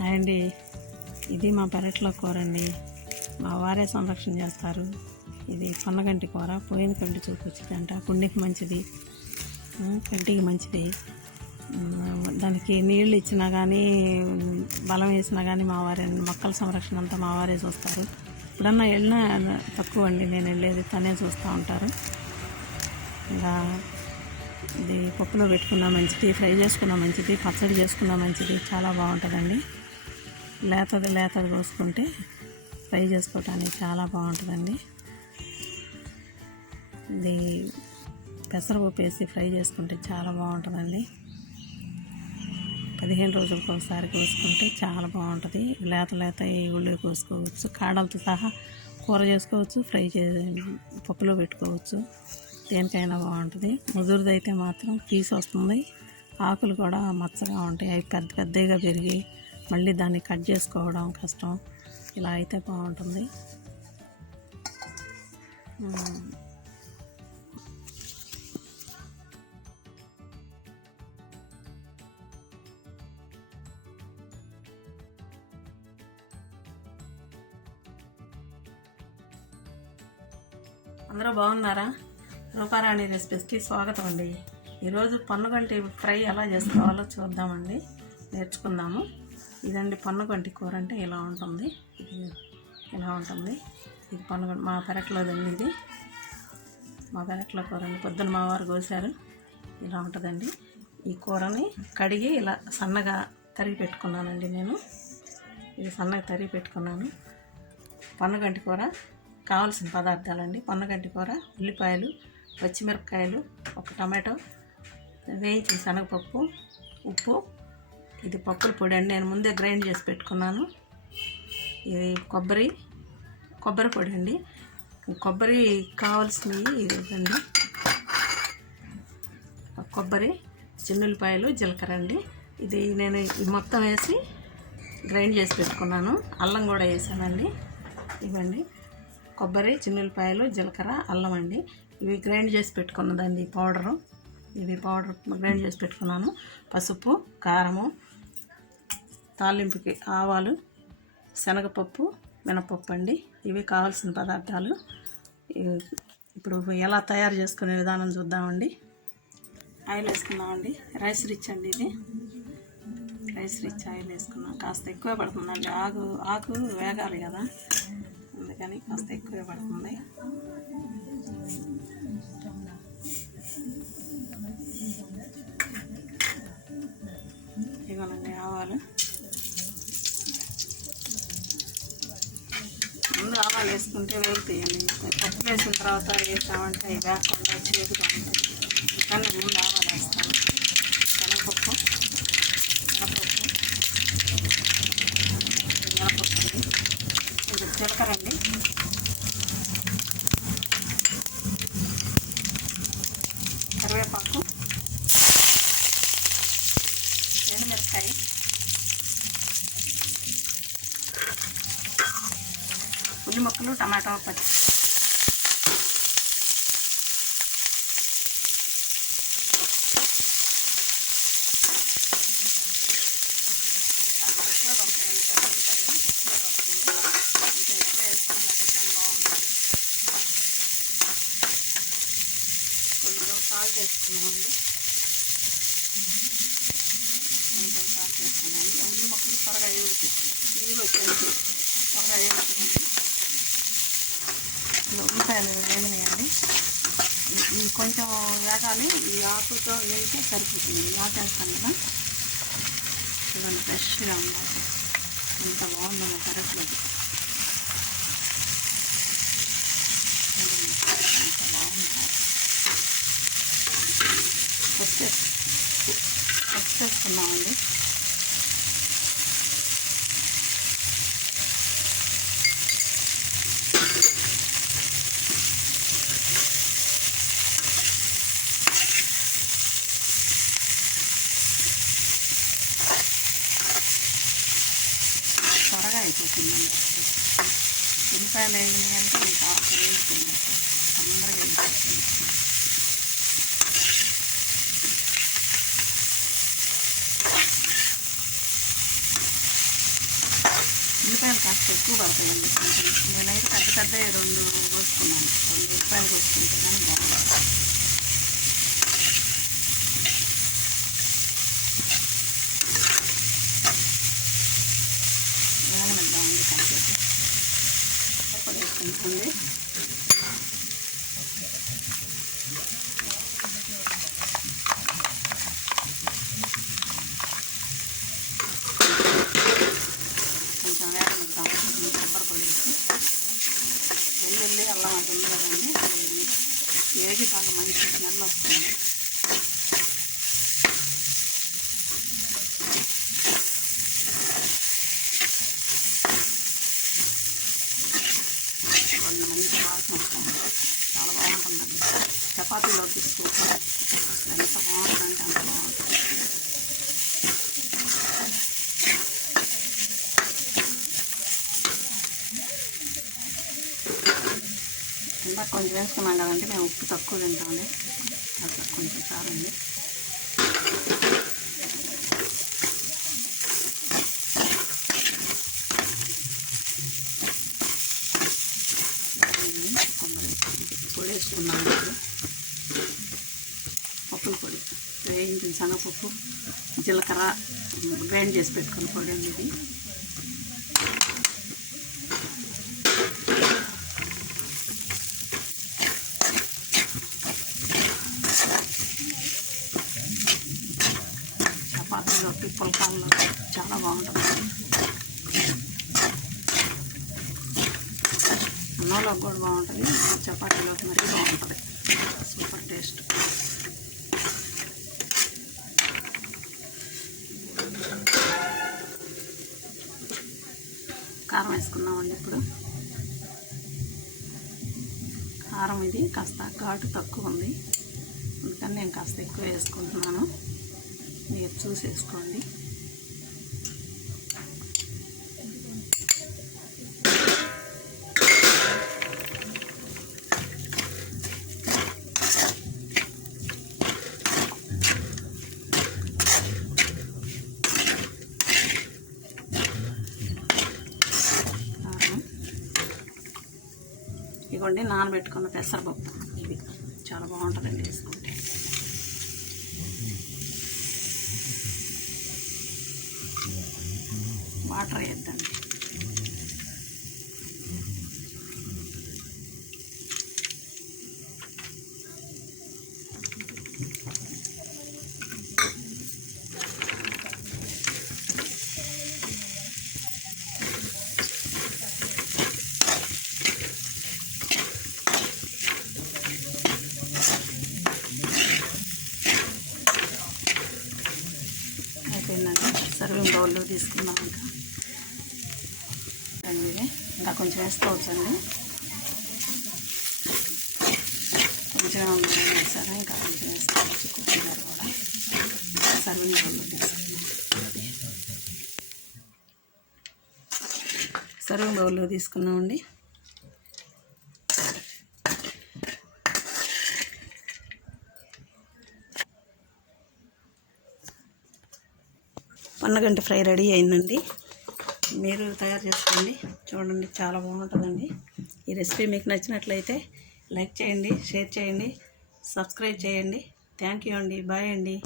Hi అండి ఇది మా పెరట్లో కూర అండి మా వారే సంరక్షణ చేస్తారు. ఇది పొన్నగంటి కూర. పోయిన కంటి చూపు వచ్చిందంట గుండెకి మంచిది కంటికి మంచిది. దానికి నీళ్ళు ఇచ్చినా కానీ బలం వేసినా కానీ మా వారే మొక్కల సంరక్షణ అంతా మా వారే చూస్తారు. ఇప్పుడన్నా వెళ్ళినా తక్కువ అండి నేను వెళ్ళేది తనే చూస్తూ ఉంటారు. ఇంకా ఇది పప్పులో పెట్టుకున్నా మంచిది ఫ్రై చేసుకున్నా మంచిది పచ్చడి చేసుకున్నా మంచిది. చాలా బాగుంటుందండి. లేతది లేతది కోసుకుంటే ఫ్రై చేసుకోవటానికి చాలా బాగుంటుందండి. ఇది పెసరపప్పు వేసి ఫ్రై చేసుకుంటే చాలా బాగుంటుందండి. పదిహేను రోజులకు ఒకసారి కోసుకుంటే చాలా బాగుంటుంది. లేత లేత ఈ ఉల్లి కోసుకోవచ్చు. కాడలతో సహా కూర చేసుకోవచ్చు ఫ్రై చే పప్పులో పెట్టుకోవచ్చు. దేనికైనా బాగుంటుంది. ముదురుదైతే మాత్రం పీస్ వస్తుంది. ఆకులు కూడా మచ్చగా ఉంటాయి. అవి పెద్ద పెద్దగా పెరిగి మళ్ళీ దాన్ని కట్ చేసుకోవడం కష్టం. ఇలా అయితే బాగుంటుంది. అందరూ బాగున్నారా? రూపారాణి రెసిపీస్కి స్వాగతం అండి. ఈరోజు పన్నుగంటి ఫ్రై ఎలా చేసుకోవాలో చూద్దామండి. నేర్చుకుందాము. ఇదండి పన్నగంటి కూర అంటే ఇలా ఉంటుంది? ఇలా ఉంటుంది? ఇది పన్నగంటి మా పెరట్లోదండి ఇది. మా పెరట్లో కూర అండి పొద్దున్న మా వారు కోసారు. ఇలా ఉంటుందండి. ఈ కూరని కడిగి ఇలా సన్నగా తరిగి పెట్టుకున్నానండి నేను. ఇది సన్నగా తరిగి పెట్టుకున్నాను. పన్నగంటి కూర కావాల్సిన పదార్థాలండి. పన్నగంటి కూర ఉల్లిపాయలు పచ్చిమిరపకాయలు ఒక టమాటో వేయించిన శనగపప్పు ఉప్పు ఇది పప్పుల పొడి అండి. నేను ముందే గ్రైండ్ చేసి పెట్టుకున్నాను. ఇది కొబ్బరి కొబ్బరి పొడి అండి. కొబ్బరి కావాల్సినవి ఇదండి కొబ్బరి చిన్నులపాయలు జీలకర్ర అండి. ఇది నేను మొత్తం వేసి గ్రైండ్ చేసి పెట్టుకున్నాను. అల్లం కూడా వేసానండి. ఇవ్వండి. కొబ్బరి చిన్నులపాయలు జీలకర్ర అల్లం అండి. ఇవి గ్రైండ్ చేసి పెట్టుకున్నదండి పౌడరు. ఇవి పౌడర్ గ్రైండ్ చేసి పెట్టుకున్నాను. పసుపు కారము తాలింపుకి ఆవాలు శనగపప్పు మినపప్పు అండి. ఇవి కావాల్సిన పదార్థాలు. ఇప్పుడు ఎలా తయారు చేసుకునే విధానం చూద్దామండి. ఆయిల్ వేసుకుందామండి. రైస్ రిచ్ అండి ఇది. రైస్ రిచ్ ఆయిల్ వేసుకున్నాం కాస్త ఎక్కువ పడుతుందండి. ఆకు ఆకు వేగాలి కదా. అందుకని కాస్త ఎక్కువ పడుతుంది. ఇవ్వాలండి ఆవాలు. వేసుకుంటే వేగుతాయండి పప్పు వేసిన తర్వాత వేసామంటే అవి వేగకుండా చేదుగా ఉంటాయి. కానీ ముందు ఆవాలు వేస్తాను శనగపప్పు మినపప్పు మినపప్పు అండి ఇది జీలకర్ర అండి కరివేపాకు ఎండుమిరపకాయ ఉల్లి ముక్కలు టమాటో పచ్చి. ఎక్కువ పడతాయండి పచ్చిమిరపకాయలు కొంచెం సాల్ట్ వేసుకున్నామండి కొంచెం సాల్ట్ ఉల్లి మొక్కలు త్వరగా ఏడుతుంది నీళ్ళు వచ్చేసి త్వరగా ఏడుతుందండి ఉల్లిపాయలు వేగినాయండి. కొంచెం వేగాలి ఈ ఆకుతో వేగితే సరిపోతుంది. ఈ కదా. చూడండి ఫ్రెష్గా ఉండాలి ఎంత బాగుందో మా పెరట్లోది ఎంత బాగుంది. పచ్చి పచ్చి ఉల్లిపాయలు వేగినాయి అంటే ఇంకా ఆకు వేగిపోయినట్టు తొందరగా వేగిపోతుంది కాస్త ఎక్కువ పడతాయండి. కొంచెం నేనైతే పెద్ద పెద్ద రెండు కోసుకున్నాను రెండు ఉల్లిపాయలు కోసుకుంటే కానీ బాగుంటుంది. పడేసుకుంటుంది కొంచెం వేగనిద్దాం కొబ్బరి పొడి వెల్లుల్లి అల్లం అది ఉంది కదండి. అది ఏగి బాగా మంచి స్మెల్ వస్తుంది కొన్ని మంచి వాసన వస్తుంది చాలా బాగుంటుందండి చపాతీలోకి సూపర్ ఎంత బాగుందంటే అంత బాగుంటుంది. ఇందాక కొంచెం వేసుకున్నాం కదంటే మేము ఉప్పు తక్కువ తింటాము అట్లా కొంచెం చాలండి పొడి వేసుకున్నాం ఇప్పుడు పప్పుల పొడి వేయించిన జీలకర్ర గ్రైండ్ చేసి పెట్టుకుని పొడి అండి ఇది. చపాతీలోకి పుల్కాల్లో చాలా బాగుంటుంది. అన్నంలోకి కూడా బాగుంటుంది చపాతీలోకి మరీ బాగుంటుంది. Super taste. కారం వేసుకున్నామండి ఇప్పుడు. కారం ఇది కాస్త ఘాటు తక్కువ ఉంది. అందుకని నేను కాస్త ఎక్కువ వేసుకుంటున్నాను. మీరు చూసి వేసుకోండి కారం. ఇదిగోండి నానబెట్టుకున్న పెసరపప్పు. ఇది చాలా బాగుంటుందండి వేసుకుంటే వాటర్ వేద్దాం. అయిపోయిందాక సర్వింగ్ బౌల్లో తీసుకున్నాం ఇంకా అండి ఇంకా కొంచెం వేసుకోవచ్చండి కొంచెం వేసారా? ఇంకా కొంచెం వేసుకోవచ్చు కొత్తిమీర కూడా సర్వింగ్ బౌల్లో తీసుకున్నాం సర్వింగ్ బౌల్లో తీసుకున్నామండి. పన్నగంట ఫ్రై రెడీ అయిందండి. మీరు తయారు చేసుకోండి. చూడండి చాలా బాగుంటుందండి. ఈ రెసిపీ మీకు నచ్చినట్లయితే లైక్ చేయండి షేర్ చేయండి సబ్స్క్రైబ్ చేయండి. థ్యాంక్ యూ అండి. బాయ్ అండి.